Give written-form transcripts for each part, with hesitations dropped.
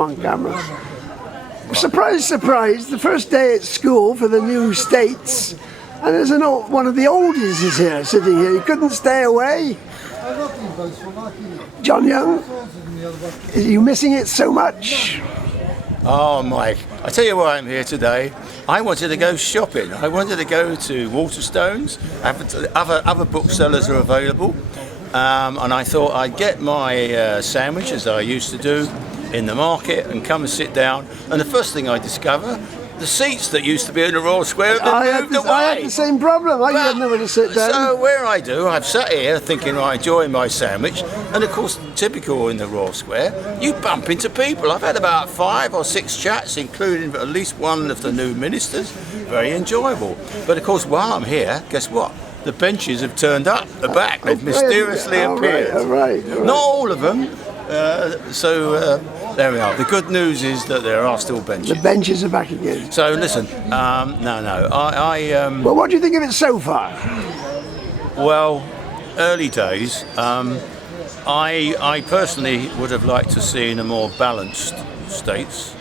on camera. Surprise, surprise, the first day at school for the new states, and there's one of the oldies is here, sitting here. He couldn't stay away. John Young, are you missing it so much? Oh, Mike, I tell you why I'm here today. I wanted to go shopping. I wanted to go to Waterstones. Other booksellers are available. And I thought I'd get my sandwich, as I used to do, in the market and come and sit down. And the first thing I discover, the seats that used to be in the Royal Square have moved away. I had the same problem. I had nowhere to sit down. So where I do, I've sat here thinking I enjoy my sandwich, and of course, typical in the Royal Square, you bump into people. I've had about 5 or 6 chats, including at least one of the new ministers. Very enjoyable. But of course, while I'm here, guess what? The benches have turned up the back. They've mysteriously appeared. All right. Not all of them. There we are. The good news is that there are still benches. The benches are back again. So listen, Well, what do you think of it so far? Well, early days. I personally would have liked to see in a more balanced states,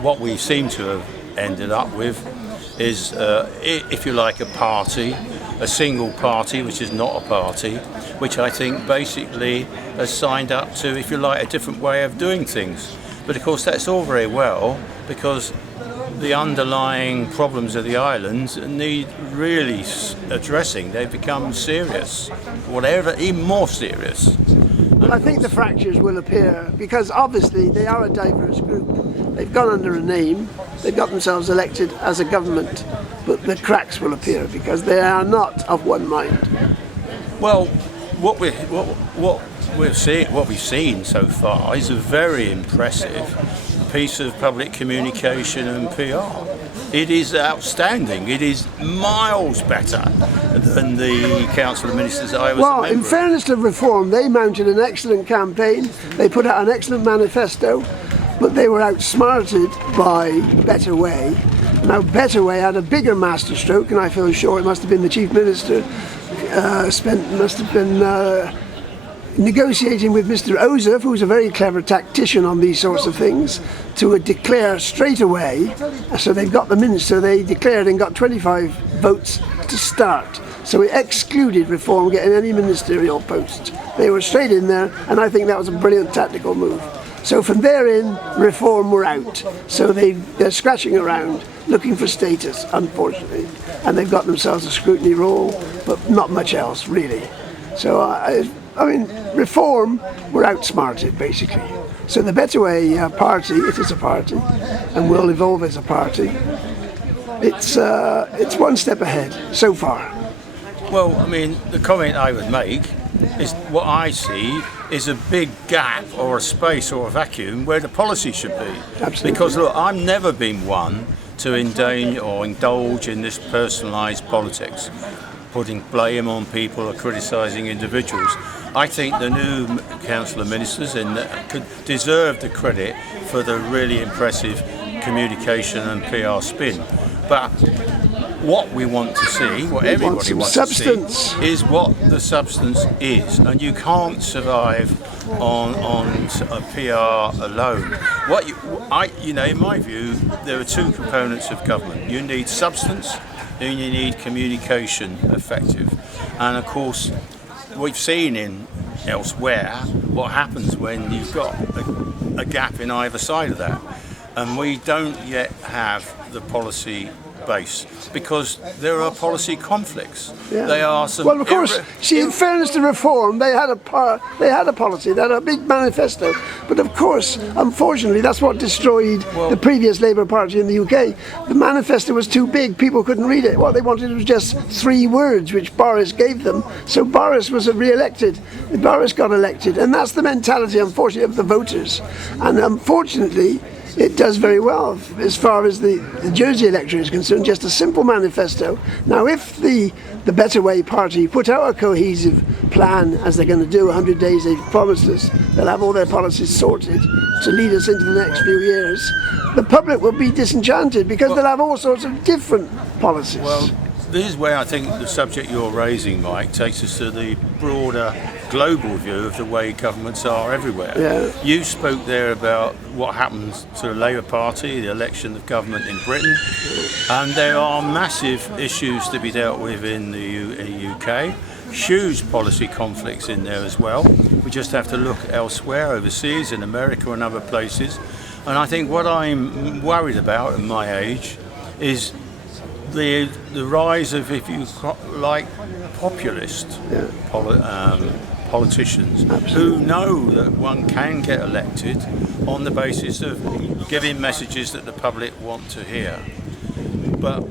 what we seem to have ended up with is, if you like, a single party, which is not a party, which I think basically has signed up to, if you like, a different way of doing things. But of course that's all very well, because the underlying problems of the islands need really addressing. They've become serious, even more serious. Well, I think the fractures will appear because obviously they are a diverse group. They've gone under a name, they've got themselves elected as a government, but the cracks will appear because they are not of one mind. Well, what we've seen so far is a very impressive piece of public communication and PR. It is outstanding. It is miles better than the Council of Ministers that I was a member of. In fairness to Reform, they mounted an excellent campaign. They put out an excellent manifesto, but they were outsmarted by Better Way. Now, Better Way had a bigger masterstroke, and I feel sure it must have been the Chief Minister must have been negotiating with Mr. Ozef, who's a very clever tactician on these sorts of things, to declare straight away. So they've got the minister, they declared and got 25 votes to start. So it excluded Reform getting any ministerial posts. They were straight in there, and I think that was a brilliant tactical move. So from there in, Reform were out. So they're scratching around, looking for status, unfortunately. And they've got themselves a scrutiny role, but not much else, really. So, Reform were outsmarted, basically. So the Better Way party, it is a party, and will evolve as a party. It's one step ahead, so far. Well, the comment I would make is what I see is a big gap or a space or a vacuum where the policy should be. Absolutely. Because look, I've never been one to indulge in this personalised politics, putting blame on people or criticising individuals. I think the new Council of Ministers could deserve the credit for the really impressive communication and PR spin. But what we want to see, what everybody wants to see, is what the substance is, and you can't survive on a PR alone. In my view, there are 2 components of government. You need substance, and you need communication effective. And of course, we've seen elsewhere what happens when you've got a gap in either side of that, and we don't yet have the policy base because there are policy conflicts. Yeah. They are some. Well, of course. In fairness to Reform, they had a policy, they had a big manifesto. But of course, unfortunately, that's what destroyed the previous Labour Party in the UK. The manifesto was too big; people couldn't read it. What they wanted was just 3 words, which Boris gave them. So Boris was re-elected. Boris got elected, and that's the mentality, unfortunately, of the voters. And unfortunately, it does very well as far as the Jersey electorate is concerned, just a simple manifesto. Now, if the Better Way party put out a cohesive plan, as they're going to do, 100 days they've promised us, they'll have all their policies sorted to lead us into the next few years, the public will be disenchanted because they'll have all sorts of different policies. Well, this is where I think the subject you're raising, Mike, takes us to the broader global view of the way governments are everywhere. Yeah. You spoke there about what happens to the Labour Party, the election of government in Britain, and there are massive issues to be dealt with in the UK. Huge policy conflicts in there as well. We just have to look elsewhere, overseas, in America and other places. And I think what I'm worried about at my age is the rise of, if you like, populist politicians who know that one can get elected on the basis of giving messages that the public want to hear, but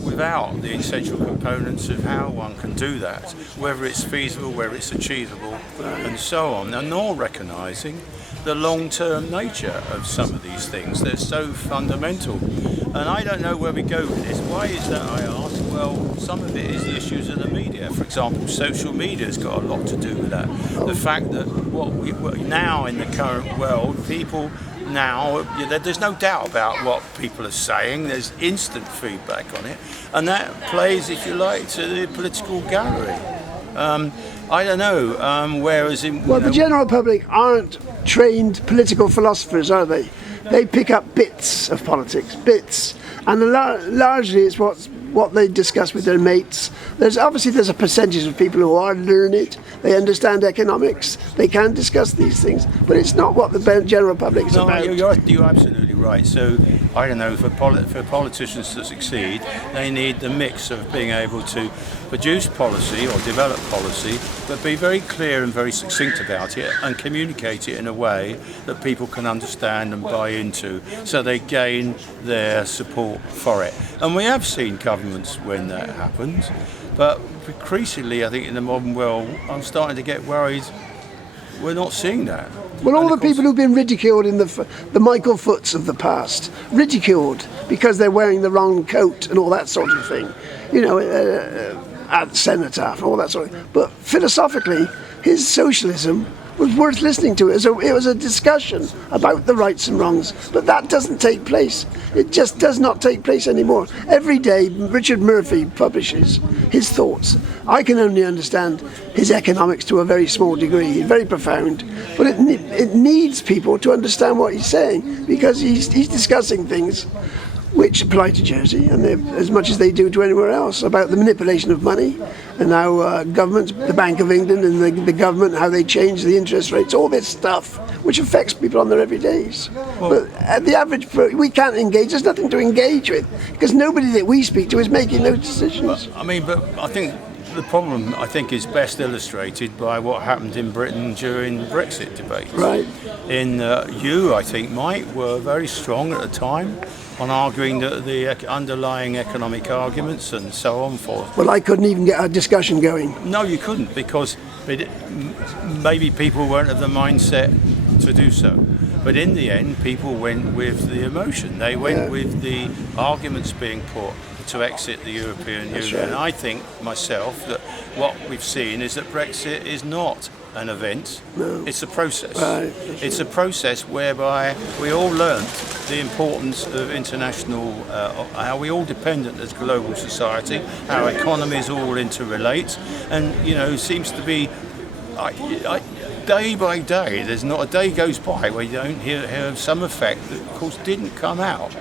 without the essential components of how one can do that, whether it's feasible, whether it's achievable, and so on, and nor recognising the long-term nature of some of these things. They're so fundamental. And I don't know where we go with this. Why is that, I ask? Well, some of it is the issues of the media. For example, social media has got a lot to do with that. The fact that now in the current world, people now, there's no doubt about what people are saying. There's instant feedback on it. And that plays, if you like, to the political gallery. I don't know, whereas in... Well, the general public aren't trained political philosophers, are they? They pick up bits of politics, bits. And largely it's what they discuss with their mates. There's a percentage of people who are learned, they understand economics, they can discuss these things, but it's not what the general public is about. You're absolutely right. So, I don't know, for politicians to succeed, they need the mix of being able to produce policy or develop policy, but be very clear and very succinct about it and communicate it in a way that people can understand and buy into, so they gain their support for it. And we have seen governments when that happens, but increasingly, I think in the modern world, I'm starting to get worried we're not seeing that. Well, all the people who've been ridiculed in the Michael Foots of the past, ridiculed because they're wearing the wrong coat and all that sort of thing, at cenotaph, all that sort of thing. But philosophically, his socialism was worth listening to. It was a discussion about the rights and wrongs, but that doesn't take place. It just does not take place anymore. Every day, Richard Murphy publishes his thoughts. I can only understand his economics to a very small degree, very profound, but it needs people to understand what he's saying, because he's discussing things which apply to Jersey, and as much as they do to anywhere else, about the manipulation of money, and how governments, the Bank of England and the government, how they change the interest rates, all this stuff which affects people on their everydays. But at the average, we can't engage. There's nothing to engage with, because nobody that we speak to is making those decisions. But I think the problem, is best illustrated by what happened in Britain during Brexit debates. Right. You, I think, Mike, were very strong at the time on arguing the underlying economic arguments and so on forth. Well, I couldn't even get a discussion going. No, you couldn't, because maybe people weren't of the mindset to do so. But in the end, people went with the emotion. They went with the arguments being put to exit the European Union. Right. And I think myself that what we've seen is that Brexit is not an event, it's a process. Right. It's a process whereby we all learnt the importance of international, how we all dependent as global society, our economies all interrelate, and seems to be day by day, there's not a day goes by where you don't hear some effect that of course didn't come out.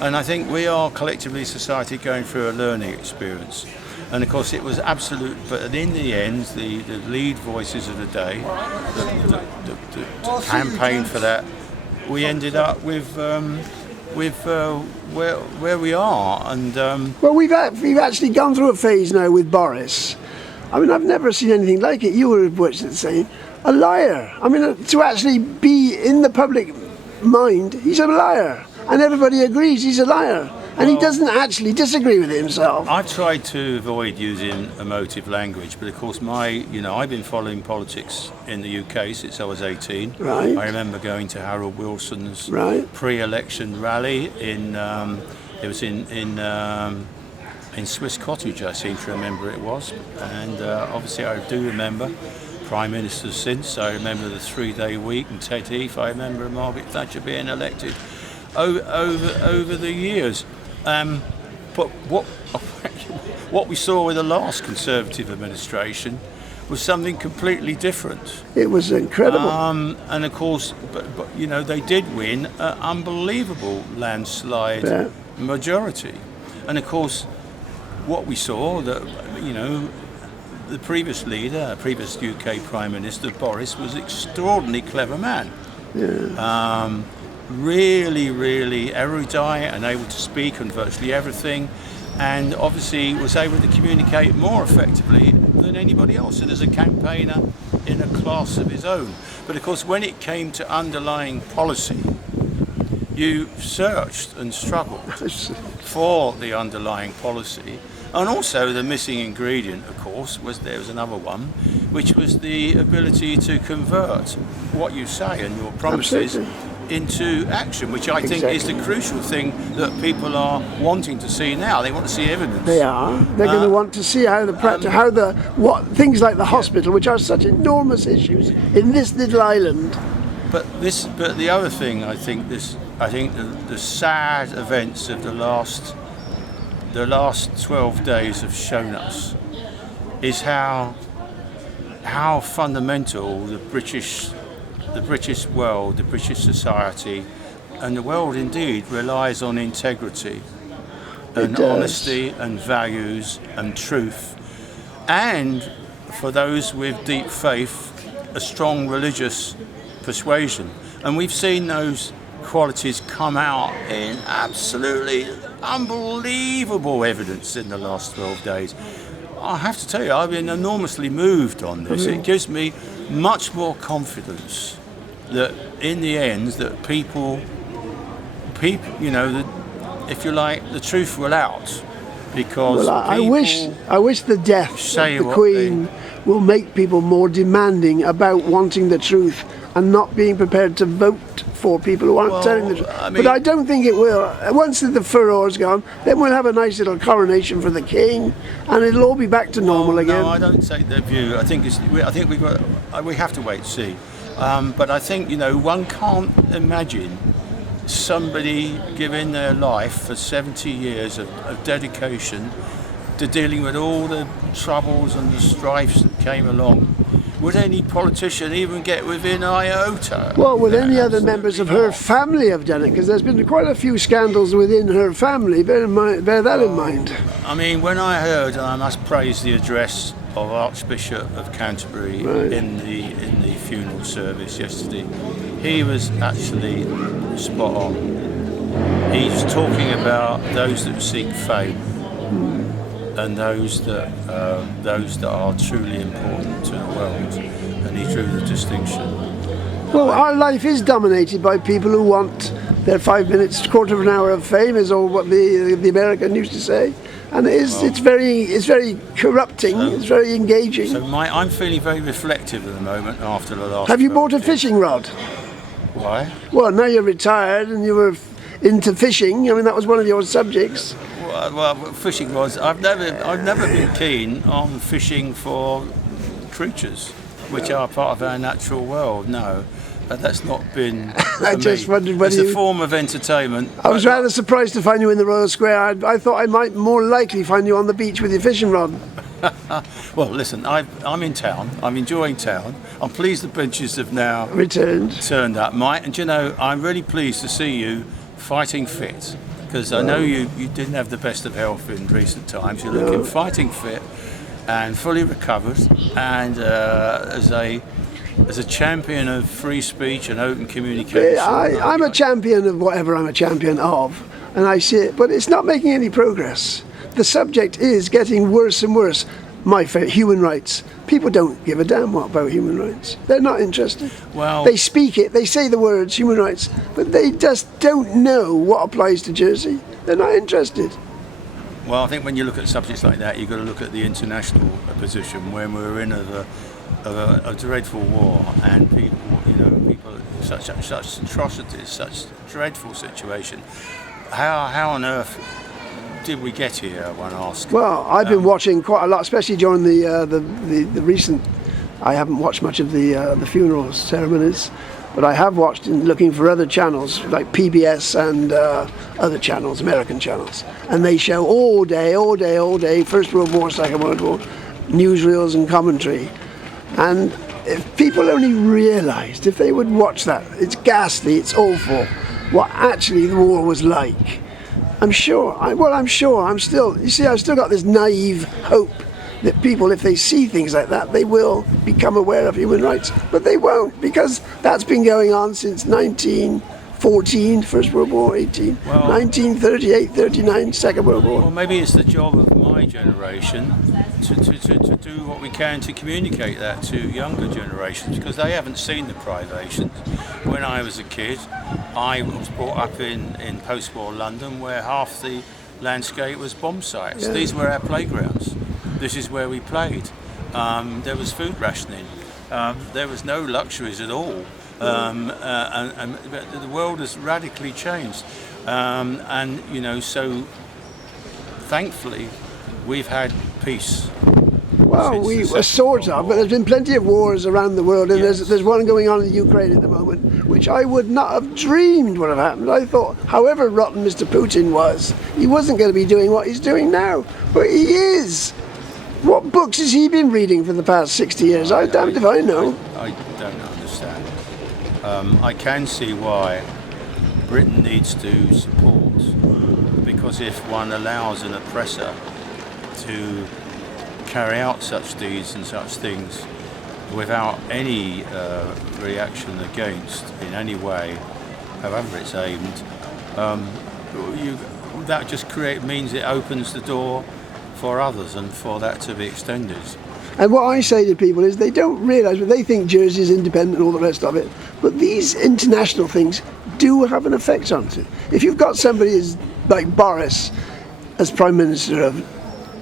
And I think we are collectively society going through a learning experience. And of course it was absolute, but in the end, the lead voices of the day, the campaign for that, we ended up with where we are. And well, we've actually gone through a phase now with Boris. I mean, I've never seen anything like it. You were watched it saying a liar. I mean, to actually be in the public mind, he's a liar, and everybody agrees he's a liar. And he doesn't actually disagree with it himself. I've tried to avoid using emotive language, but of course I've been following politics in the UK since I was 18. Right. I remember going to Harold Wilson's pre-election rally in Swiss Cottage, I seem to remember it was. And obviously I do remember Prime Ministers since. I remember the 3-day week and Ted Heath. I remember Margaret Thatcher being elected over the years. But What we saw with the last Conservative administration was something completely different. It was incredible. And of course, but you know, they did win an unbelievable landslide Yeah. majority. And of course, what we saw, that, you know, the previous leader, previous UK Prime Minister Boris, was an extraordinarily clever man. Really, really erudite and able to speak on virtually everything, and obviously was able to communicate more effectively than anybody else, and as a campaigner in a class of his own. But of course, when it came to underlying policy, you searched and struggled for the underlying policy. And also the missing ingredient, of course, was another one, which was the ability to convert what you say and your promises into action, which I think is the crucial thing that people are wanting to see now. They want to see evidence. They are. They're going to want to see how what things like the hospital, which are such enormous issues in this little island. But the other thing, I think the sad events of the last 12 days have shown us is how fundamental the British world, the British society, and the world indeed relies on integrity and honesty and values and truth, and for those with deep faith, a strong religious persuasion. And we've seen those qualities come out in absolutely unbelievable evidence in the last 12 days. I have to tell you, I've been enormously moved on this. It gives me much more confidence that in the end that people, you know, that if you like, the truth will out, because I wish the death of the Queen will make people more demanding about wanting the truth and not being prepared to vote for people who aren't telling the truth. But I don't think it will. Once the furore's gone, then we'll have a nice little coronation for the King, and it'll all be back to normal again. No, I don't take that view. I think we have to wait and see. But I think, you know, one can't imagine somebody giving their life for 70 years of dedication to dealing with all the troubles and the strifes that came along. Would any politician even get within iota? Well, would any other members of her family have done it? Because there's been quite a few scandals within her family. Bear that in mind. I mean, when I heard, and I must praise the address of Archbishop of Canterbury in the funeral service yesterday, he was actually spot on. He's talking about those that seek fame and those that are truly important to the world, and he drew the distinction. Well, our life is dominated by people who want their 5 minutes, quarter of an hour of fame, is all what the American used to say, and it's very corrupting. It's very engaging. So I'm feeling very reflective at the moment after the last. Have you bought a fishing rod? Why? Well, now you're retired and you were into fishing. I mean, that was one of your subjects. Well, fishing was. I've never been keen on fishing for creatures which are part of our natural world. No, that's not been. I just wondered whether it's a form of entertainment. I was rather surprised to find you in the Royal Square. I thought I might more likely find you on the beach with your fishing rod. Well, listen, I'm in town. I'm enjoying town. I'm pleased the benches have now turned up. And you know, I'm really pleased to see you fighting fit, because I know you didn't have the best of health in recent times. You're looking fighting fit and fully recovered, and as a champion of free speech and open communication. I'm a champion of whatever I'm a champion of, and I see it, but it's not making any progress. The subject is getting worse and worse. Human rights. People don't give a damn about human rights. They're not interested. Well, they speak it, they say the words human rights, but they just don't know what applies to Jersey. They're not interested. Well, I think when you look at subjects like that, you've got to look at the international position, when we're in a dreadful war, and people such atrocities, such dreadful situation. How on earth did we get here, one asks? Well, I've been watching quite a lot, especially during the recent I haven't watched much of the funeral ceremonies, but I have watched in looking for other channels like PBS and other channels, American channels, and they show all day, First World War, Second World War, newsreels and commentary. And if people only realised, if they would watch that, it's ghastly, it's awful, what actually the war was like. I'm sure, I'm still, you see, I've still got this naive hope that people, if they see things like that, they will become aware of human rights. But they won't, because that's been going on since 1914, First World War, 1938, 39, Second World War. Well, maybe it's the job of my generation to do what we can to communicate that to younger generations, because they haven't seen the privations. When I was a kid, I was brought up in post-war London, where half the landscape was bomb sites. Yeah. These were our playgrounds. This is where we played. There was food rationing. There was no luxuries at all. And the world has radically changed. And, you know, so thankfully we've had peace. Well, we were sort of, but there's been plenty of wars around the world, and Yes. there's one going on in Ukraine at the moment, which I would not have dreamed would have happened. I thought, however rotten Mr. Putin was, he wasn't going to be doing what he's doing now, but he is. What books has he been reading for the past 60 years? I'm damned if I know. I don't understand. I can see why Britain needs to support, because if one allows an oppressor to carry out such deeds and such things without any reaction against in any way, however it's aimed, that just means it opens the door for others and for that to be extended. And what I say to people is they don't realise, but they think Jersey is independent and all the rest of it, but these international things do have an effect on it. If you've got somebody like Boris as Prime Minister of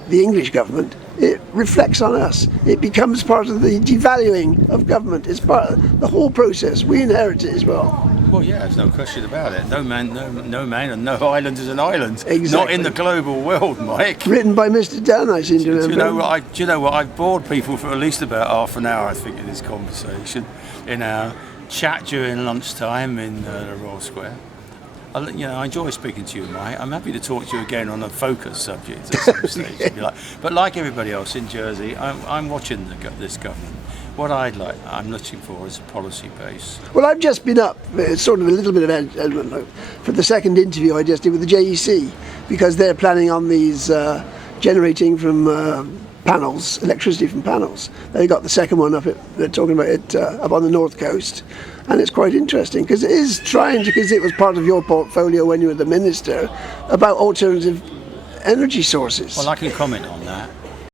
the English government, it reflects on us. It becomes part of the devaluing of government. It's part of the whole process. We inherit it as well. Well, yeah, there's no question about it. No man and no island is an island. Exactly. Not in the global world, Mike. Written by Mr. Dunn, I seem to remember. Do you know what? I've bored people for at least about half an hour, I think, in this conversation, in our chat during lunchtime in the Royal Square. I enjoy speaking to you, Mike. I'm happy to talk to you again on a focus subject at some stage, if you like. But like everybody else in Jersey, I'm watching this government. What I'm looking for is a policy base. Well, I've just been up, sort of a little bit of for the second interview I just did with the JEC, because they're planning on these generating from panels, electricity from panels. They got the second one up. They're talking about it up on the north coast, and it's quite interesting because it is trying to, because it was part of your portfolio when you were the minister, about alternative energy sources. Well, I can comment on that.